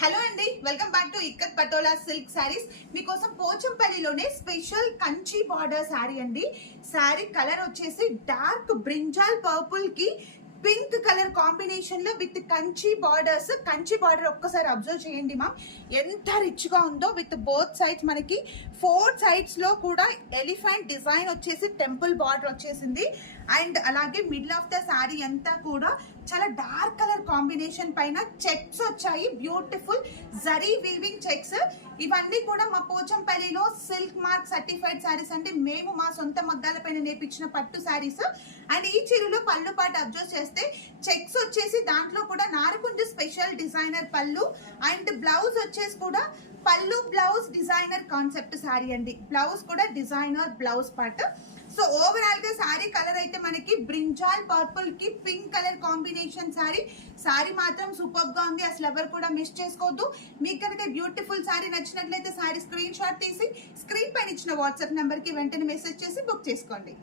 Hello అండి, welcome back to ikat patola silk saris. మీకోసం పోచంపల్లిలోనే special Kanchi border sorry అండి. సారీ కలర్ వచ్చేసి డార్క్ బ్రింజాల్ పర్పుల్ కి పింక్ కలర్ కాంబినేషన్ లో with Kanchi borders. Kanchi border ఒక్కసారి అబ్జర్వ్ చేయండి మ్యామ్, ఎంత రిచ్ గా ఉందో. విత్ బోత్ సైడ్స్ మనకి 4 సైడ్స్ లో కూడా ఎలిఫెంట్ డిజైన్ వచ్చేసి టెంపుల్ బార్డర్ వచ్చేసింది. అండ్ అలాగే మిడిల్ ఆఫ్ ద సారీ అంతా కూడా చాలా డార్క్ కలర్ కాంబినేషన్ పైన చెక్స్ వచ్చాయి. Beautiful zari weaving checks. ఇవన్నీ కూడా మా పోచంపల్లిలో సిల్క్ మార్క్ సర్టిఫైడ్ సారీస్ అంటే మేము మా సొంత మగ్గాల పైన నేర్పించిన పట్టు సారీస్. అండ్ ఈ చీరలో పళ్ళు పాటు అబ్జర్వ్ చేస్తే చెక్స్ వచ్చేసి దాంట్లో కూడా నారకుంజ స్పెషల్ డిజైనర్ పళ్ళు. అండ్ బ్లౌజ్ వచ్చేసి కూడా పళ్ళు బ్లౌజ్ డిజైనర్ కాన్సెప్ట్ సారీ అండి. బ్లౌజ్ కూడా designer blouse part. So overall గా సారీ కలర్ అయితే మనకి బ్రింజాల్ పర్పుల్ కి pink colour combination sorry. Sorry మాత్రం సూపర్ గా ఉంది, అసలు ఎవరు కూడా మిస్ చేసుకోవద్దు. మీకు కనుక బ్యూటిఫుల్ సారీ నచ్చినట్లయితే సారీ స్క్రీన్ షాట్ తీసి స్క్రీన్ పైన ఇచ్చిన వాట్సాప్ నెంబర్ కి వెంటనే మెసేజ్ చేసి బుక్ చేసుకోండి.